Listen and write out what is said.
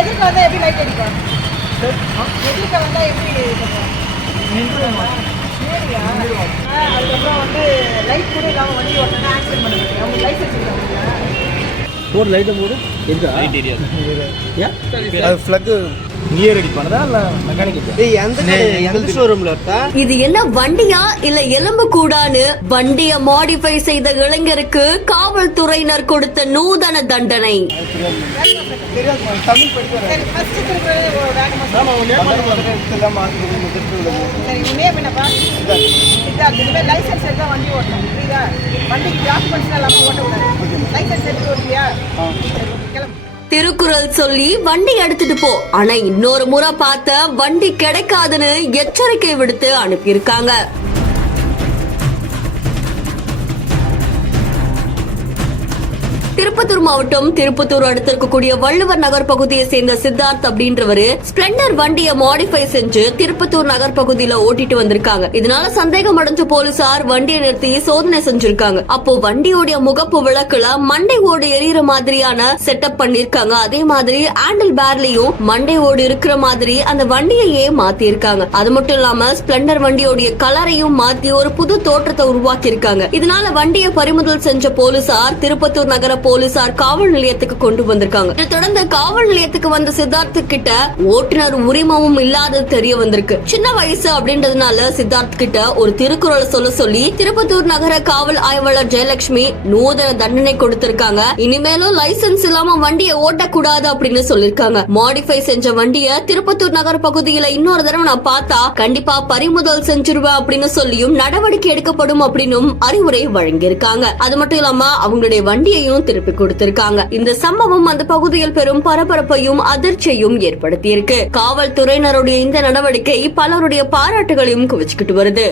எதுக்கு வந்தா எப்படி லைட் அடிக்கும்? எதுக்கு வந்தா எப்படி அதுக்கப்புறம் வந்து லைட் கூட இல்லாமல் வண்டி ஓட்டனா ஆக்சிடென்ட் பண்ணுறது. அவங்க லைசன்ஸ் போடு லைட்டை போடு இருக்கா அது ஃப்ளக்கு கியர் ரெடி பண்ணதா இல்ல மெக்கானிக் எந்த ஷோரூம்ல இருக்கா? இது என்ன வண்டியா இல்ல எலும்பு கூடான்னு வண்டிய மாடிஃபை செய்த இளைஞருக்கு காவல்துறையினர் கொடுத்த நூதன தண்டனை. தமிழ் படிக்கிறேன். சரி ஃபர்ஸ்ட் திருக்குறள் வேகமாக சரி உன்னே என்னப்பா சித்தார்த் இனிமேல் லைசன்ஸ் எடுத்தால் வண்டி ஓட்டணும் புரியுதா? வண்டிக்கு டாக்குமெண்ட்ஸ் இல்லாமல் ஓட்டக்கூடாது. லைசன்ஸ் எடுத்து ஓட்டுவியா? கிளம்பு. திருக்குறள் சொல்லி வண்டி எடுத்துட்டு போ, ஆனா இன்னொரு முறை பார்த்த வண்டி கிடைக்காதுன்னு எச்சரிக்கை விடுத்து அனுப்பியிருக்காங்க. திருப்பத்தூர் மாவட்டம் திருப்பத்தூர் அடுத்து இருக்கக்கூடிய வள்ளுவர் நகர் பகுதியை சேர்ந்த சித்தார்த் அப்படின்றவரு ஸ்பிளெண்டர் வண்டியை மாடிஃபை செஞ்சு திருப்பத்தூர் நகர் பகுதியில ஓட்டிட்டு வந்திருக்காங்க. இதனால சந்தேகம் அடைஞ்ச போலீசார் வண்டியை நிறுத்தி சோதனை செஞ்சிருக்காங்க. அப்போ வண்டியோட முகப்பு விளக்குல மண்டை ஓடு எரியற மாதிரியான செட்டப் பண்ணிருக்காங்க. அதே மாதிரி ஹேண்டில் பேர்லயும் மண்டை ஓடு இருக்கிற மாதிரி அந்த வண்டியையே மாத்தி இருக்காங்க. அது மட்டும் இல்லாம ஸ்பிளெண்டர் வண்டியோட கலரையும் மாத்தி ஒரு புது தோற்றத்தை உருவாக்கி இருக்காங்க. இதனால வண்டியை பறிமுதல் செஞ்ச போலீசார் திருப்பத்தூர் நகர போலீசார் காவல் நிலையத்துக்கு கொண்டு வந்திருக்காங்க. இதை தொடர்ந்து காவல் நிலையத்துக்கு வந்த சித்தார்த் கிட்ட ஓட்டுநர் உரிமமும் இல்லாதது தெரிய வந்திருக்கு. சின்ன வயசு அப்படின்றதுனால சித்தார்த் கிட்ட ஒரு திருக்குறளை சொல்லி திருப்பத்தூர் நகர காவல் ஆய்வாளர் ஜெயலட்சுமி நூதன தண்டனை கொடுத்திருக்காங்க. இனிமேலும் லைசன்ஸ் இல்லாம வண்டியை ஓட்டக்கூடாது அப்படின்னு சொல்லிருக்காங்க. மாடிஃபை செஞ்ச வண்டியை திருப்பத்தூர் நகர் பகுதியில இன்னொரு தடவை நான் பார்த்தா கண்டிப்பா பறிமுதல் செஞ்சிருவேன் அப்படின்னு சொல்லியும் நடவடிக்கை எடுக்கப்படும் அப்படின்னும் அறிவுரை வழங்கியிருக்காங்க. அது மட்டும் இல்லாம அவங்களுடைய வண்டியையும் திருப்பி கொடுத்திருக்காங்க. இந்த சம்பவம் அந்த பகுதியில் பெரும் பரபரப்பையும் அதிர்ச்சியையும் ஏற்படுத்தியிருக்கு. காவல்துறையினருடைய இந்த நடவடிக்கை பலருடைய பாராட்டுகளையும் குவிச்சுக்கிட்டு வருது.